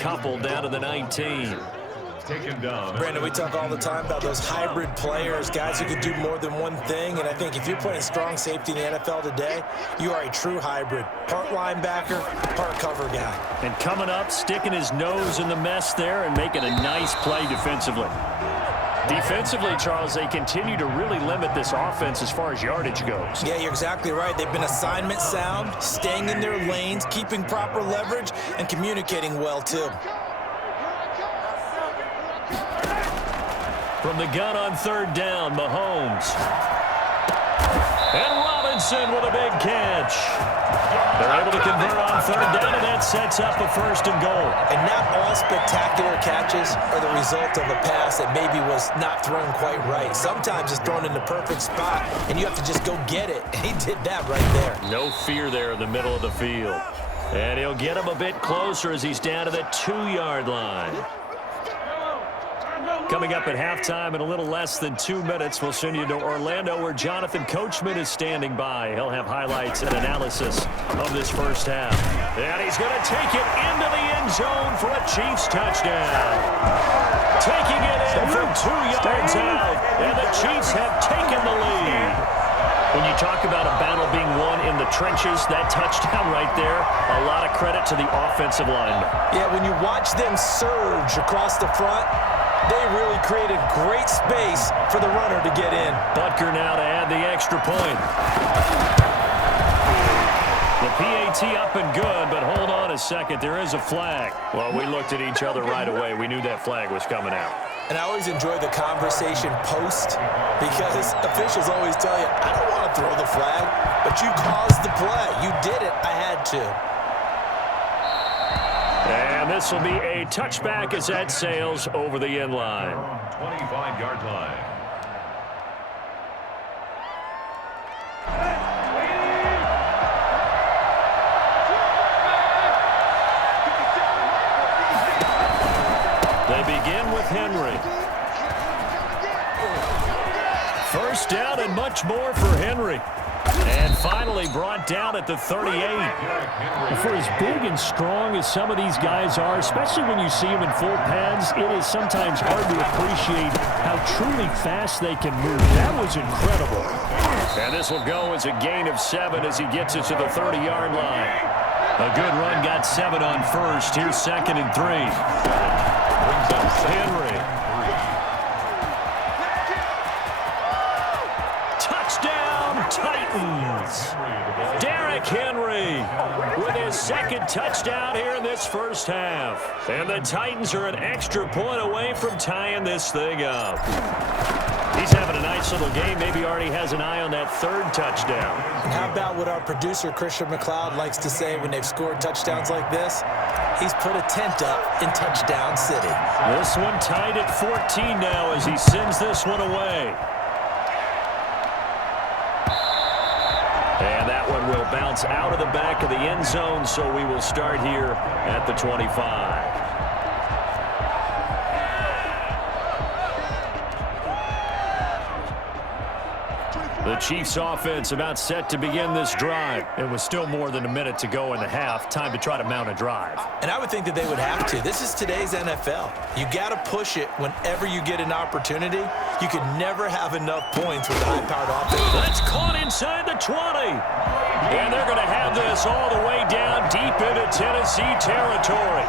couple down to the 19. Brandon, we talk all the time about those hybrid players, guys who can do more than one thing, and I think if you're playing strong safety in the NFL today, you are a true hybrid. Part linebacker, part cover guy. And coming up, sticking his nose in the mess there and making a nice play defensively. Defensively, Charles, they continue to really limit this offense as far as yardage goes. Yeah, you're exactly right. They've been assignment sound, staying in their lanes, keeping proper leverage, and communicating well, too. From the gun on third down, Mahomes. And Robinson with a big catch. They're able to convert on third down, and that sets up a 1st and goal. And not all spectacular catches are the result of a pass that maybe was not thrown quite right. Sometimes it's thrown in the perfect spot, and you have to just go get it. And he did that right there. No fear there in the middle of the field. And he'll get him a bit closer as he's down to the 2-yard line. Coming up at halftime in a little less than 2 minutes, we'll send you to Orlando where Jonathan Coachman is standing by. He'll have highlights and analysis of this first half. And he's going to take it into the end zone for a Chiefs touchdown. Taking it in from 2 yards out, and the Chiefs have taken the lead. When you talk about a battle being won in the trenches, that touchdown right there, a lot of credit to the offensive linemen. Yeah, when you watch them surge across the front, they really created great space for the runner to get in. Butker now to add the extra point. The PAT up and good, but hold on a second. There is a flag. Well, we looked at each other right away. We knew that flag was coming out. And I always enjoy the conversation post because officials always tell you, I don't want to throw the flag, but you caused the play. You did it. I had to. And this will be a touchback as that sails over the end line. 25-yard line. They begin with Henry. First down and much more for Henry. And finally brought down at the 38. For as big and strong as some of these guys are, especially when you see them in full pads, it is sometimes hard to appreciate how truly fast they can move. That was incredible. And this will go as a gain of 7 as he gets it to the 30-yard line. A good run got 7 on first. Here's 2nd and 3. Henry. Titans. Derrick Henry with his 2nd touchdown here in this first half. And the Titans are an extra point away from tying this thing up. He's having a nice little game. Maybe already has an eye on that 3rd touchdown. And how about what our producer, Christian McLeod, likes to say when they've scored touchdowns like this? He's put a tent up in Touchdown City. This one tied at 14 now as he sends this one away. And that one will bounce out of the back of the end zone, so we will start here at the 25. The Chiefs offense about set to begin this drive. It was still more than a minute to go in the half. Time to try to mount a drive. And I would think that they would have to. This is today's NFL. You got to push it whenever you get an opportunity. You can never have enough points with a high-powered offense. That's caught inside the 20. And they're going to have this all the way down deep into Tennessee territory.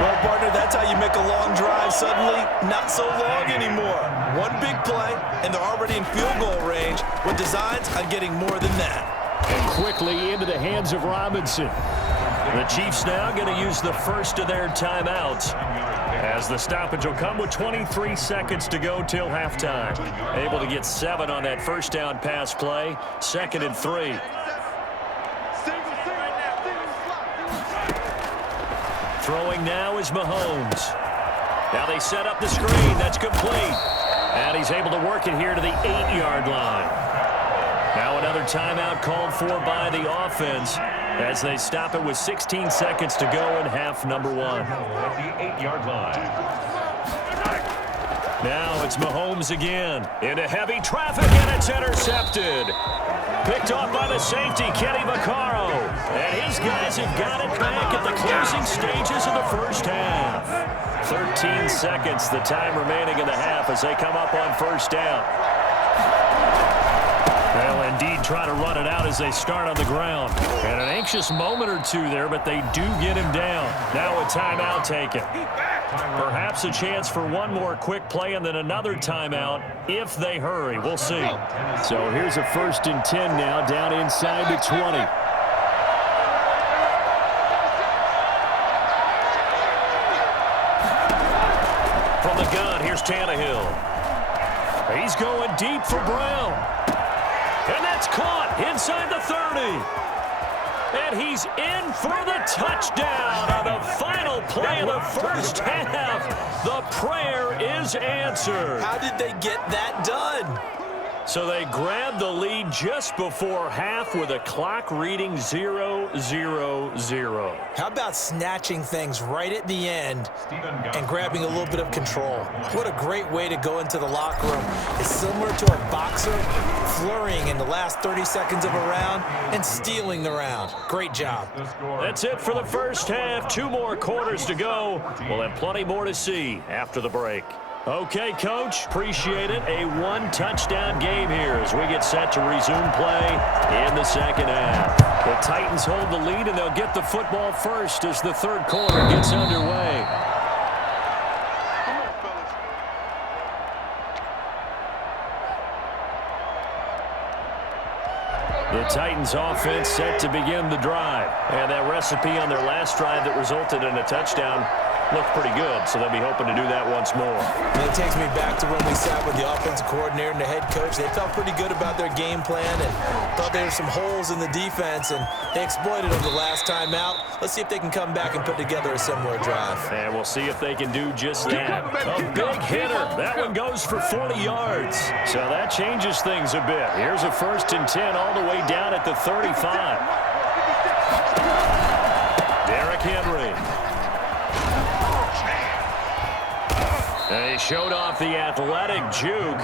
Well, partner, that's how you make a long drive suddenly not so long anymore. One big play, and they're already in field goal range with designs on getting more than that. And quickly into the hands of Robinson. The Chiefs now going to use the first of their timeouts as the stoppage will come with 23 seconds to go till halftime. Able to get 7 on that first down pass play. 2nd and 3. Throwing now is Mahomes. Now they set up the screen. That's complete. And he's able to work it here to the 8-yard line. Now another timeout called for by the offense as they stop it with 16 seconds to go in half number 1. At the 8-yard line. Now it's Mahomes again. Into heavy traffic, and it's intercepted. Picked off by the safety, Kenny Vaccaro. And his guys have got it back at the closing stages of the first half. 13 seconds, the time remaining in the half as they come up on first down. Well, indeed, trying to run it out as they start on the ground. And an anxious moment or two there, but they do get him down. Now a timeout taken. Perhaps a chance for one more quick play and then another timeout if they hurry. We'll see. So here's a 1st and 10 now, down inside the 20. From the gun, here's Tannehill. He's going deep for Brown. And that's caught inside the 30. And he's in for the touchdown on the final play of the first half. The prayer is answered. How did they get that done? So they grabbed the lead just before half with a clock reading 0-0-0. How about snatching things right at the end and grabbing a little bit of control? What a great way to go into the locker room. It's similar to a boxer flurrying in the last 30 seconds of a round and stealing the round. Great job. That's it for the first half. 2 more quarters to go. We'll have plenty more to see after the break. Okay, Coach, appreciate it. A 1-touchdown game here as we get set to resume play in the second half. The Titans hold the lead, and they'll get the football first as the third quarter gets underway. The Titans offense set to begin the drive. And that recipe on their last drive that resulted in a touchdown looked pretty good, so they'll be hoping to do that once more. And it takes me back to when we sat with the offensive coordinator and the head coach. They felt pretty good about their game plan and thought there were some holes in the defense, and they exploited them the last time out. Let's see if they can come back and put together a similar drive. And we'll see if they can do just that. A big hitter. That one goes for 40 yards. So that changes things a bit. Here's a 1st and 10 all the way down at the 35. Derrick Henry. They showed off the athletic juke.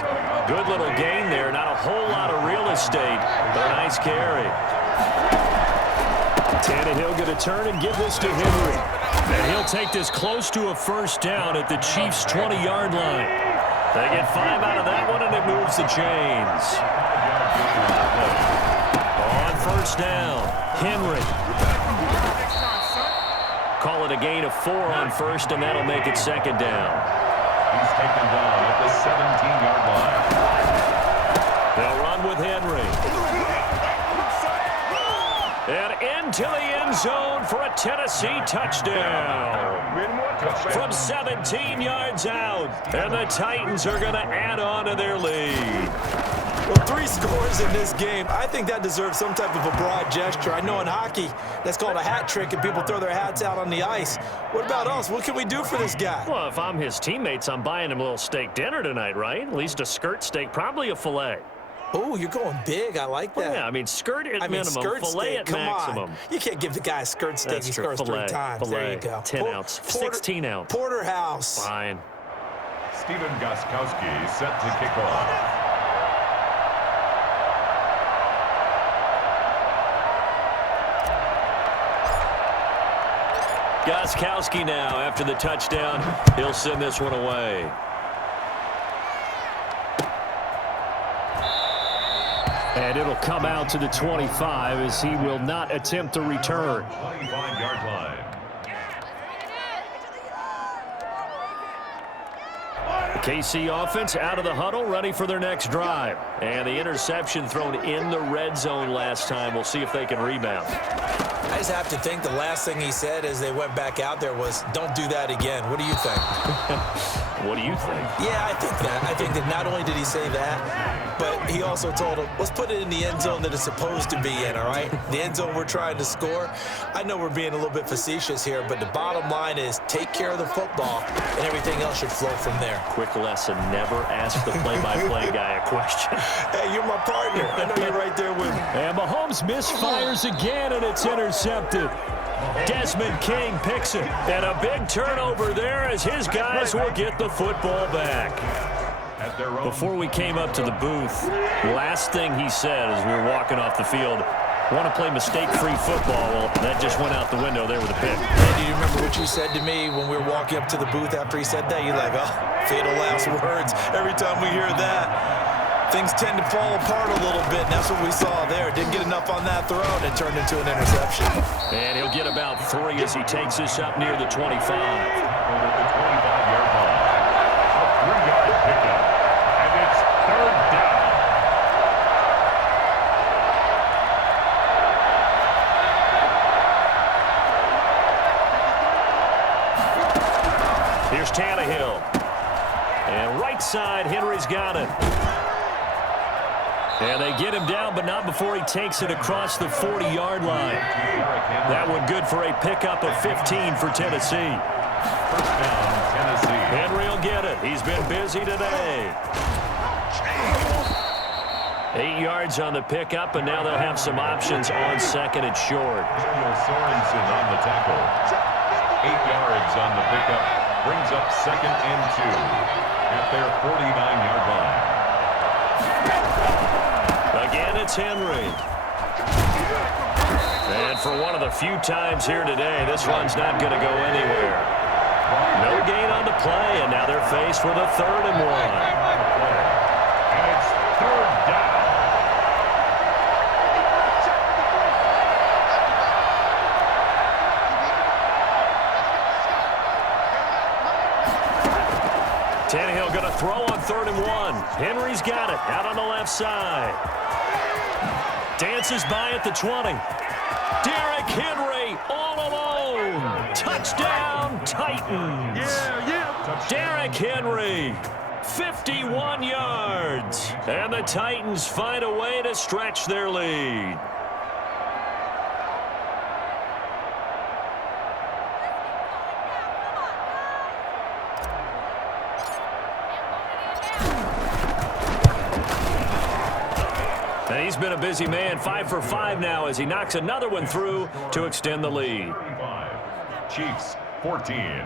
Good little gain there. Not a whole lot of real estate, but a nice carry. Tannehill going to turn and give this to Henry. And he'll take this close to a first down at the Chiefs' 20-yard line. They get 5 out of that one, and it moves the chains. On first down, Henry. Call it a gain of 4 on first, and that'll make it second down. He's taken down at the 17-yard line. They'll run with Henry. And into the end zone for a Tennessee touchdown. From 17 yards out. And the Titans are going to add on to their lead. Well, 3 scores in this game. I think that deserves some type of a broad gesture. I know in hockey, that's called a hat trick, and people throw their hats out on the ice. What about us? What can we do for this guy? Well, if I'm his teammates, I'm buying him a little steak dinner tonight, right? At least a skirt steak, probably a filet. Oh, you're going big. I like that. Well, yeah, I mean, skirt at minimum, skirt filet steak, at maximum. On. You can't give the guy a skirt steak. That's He true. scores Filet, 3 times. filet, There you go. 10 ounce, 16 ounce. Porterhouse. Fine. Stephen Gostkowski set to kick off. Gostkowski now, after the touchdown, he'll send this one away. And it'll come out to the 25 as he will not attempt to return. 25-yard line. The KC offense out of the huddle, ready for their next drive. And the interception thrown in the red zone last time. We'll see if they can rebound. I just have to think the last thing he said as they went back out there was, don't do that again. What do you think? What do you think? Yeah, I think that. I think that not only did he say that, but he also told him, let's put it in the end zone that it's supposed to be in, all right? The end zone we're trying to score. I know we're being a little bit facetious here, but the bottom line is take care of the football, and everything else should flow from there. Quick lesson, never ask the play-by-play guy a question. Hey, you're my partner. I know you're right there with me. And Mahomes misfires again, and it's intercepted. Desmond King picks it. And a big turnover there as his guys will get the football back. Before we came up to the booth, last thing he said as we were walking off the field, Want to play mistake-free football. Well, that just went out the window there with a pick. Hey, do you remember what you said to me when we were walking up to the booth after he said that? You're like, oh, fatal last words. Every time we hear that, things tend to fall apart a little bit, and that's what we saw there. Didn't get enough on that throw, and it turned into an interception. And he'll get about 3 as he takes this up near the 25. At the 25-yard line. A 3-yard pickup. And it's third down. Here's Tannehill. And right side, Henry's got it. And they get him down, but not before he takes it across the 40-yard line. That one good for a pickup of 15 for Tennessee. First down, Tennessee. Henry will get it. He's been busy today. 8 yards on the pickup, and now they'll have some options on second and short. Sorensen on the tackle. 8 yards on the pickup. Brings up second and 2 at their 49-yard line. Again, it's Henry. And for one of the few times here today, this one's not going to go anywhere. No gain on the play, and now they're faced with a 3rd and 1. And it's third down. Tannehill going to throw on 3rd and 1. Henry's got it out on the left side. Dances by at the 20. Derrick Henry all alone. Touchdown, Titans. Derrick Henry, 51 yards. And the Titans find a way to stretch their lead. He's been a busy man, 5 for 5 now as he knocks another one through to extend the lead. 35. Chiefs, 14.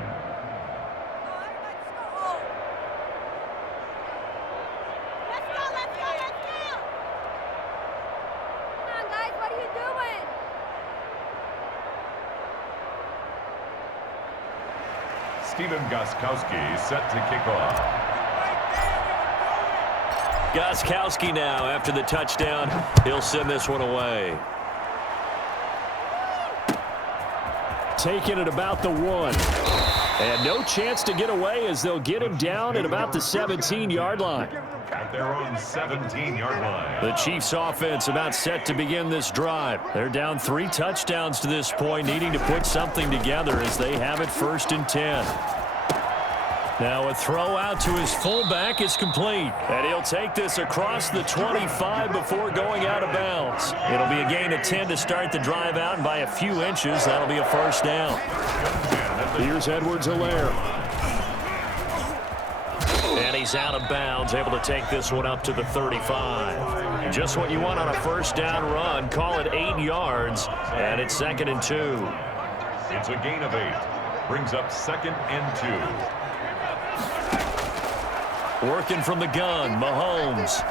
Let's go. Come on, guys, what are you doing? Stephen Gostkowski set to kick off. Gostkowski now after the touchdown. He'll send this one away. Taking it about the 1. And no chance to get away as they'll get him down at about the 17-yard line. At their own 17-yard line. The Chiefs offense about set to begin this drive. They're down 3 touchdowns to this point, needing to put something together as they have it 1st and 10. Now a throw out to his fullback is complete. And he'll take this across the 25 before going out of bounds. It'll be a gain of 10 to start the drive out, and by a few inches, that'll be a 1st down. Here's Edwards-Helaire. And he's out of bounds, able to take this one up to the 35. Just what you want on a 1st down run. Call it 8 yards, and it's 2nd and 2. It's a gain of 8. Brings up 2nd and 2. Working from the gun, Mahomes.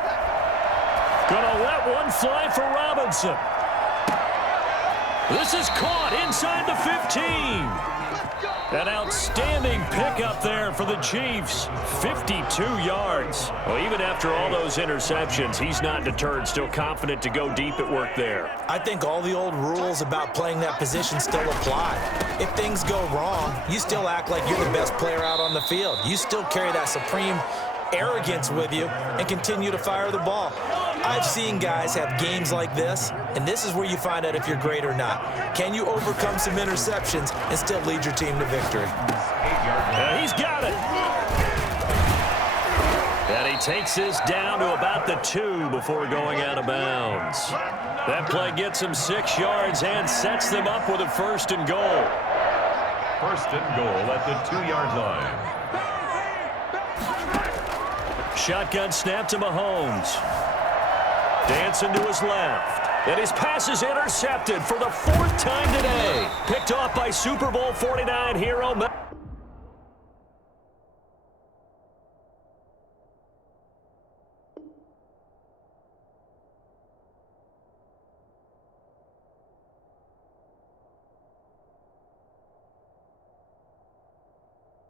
Gonna let one fly for Robinson. This is caught inside the 15. An outstanding pickup there for the Chiefs. 52 yards. Well, even after all those interceptions, he's not deterred, still confident to go deep at work there. I think all the old rules about playing that position still apply. If things go wrong, you still act like you're the best player out on the field. You still carry that supreme arrogance with you and continue to fire the ball. I've seen guys have games like this, and this is where you find out if you're great or not. Can you overcome some interceptions and still lead your team to victory? He's got it. And he takes this down to about the 2 before going out of bounds. That play gets him 6 yards and sets them up with a 1st and goal. 1st and goal at the 2-yard line. Shotgun snap to Mahomes. Dancing to his left. And his pass is intercepted for the 4th time today. Picked off by Super Bowl 49 hero.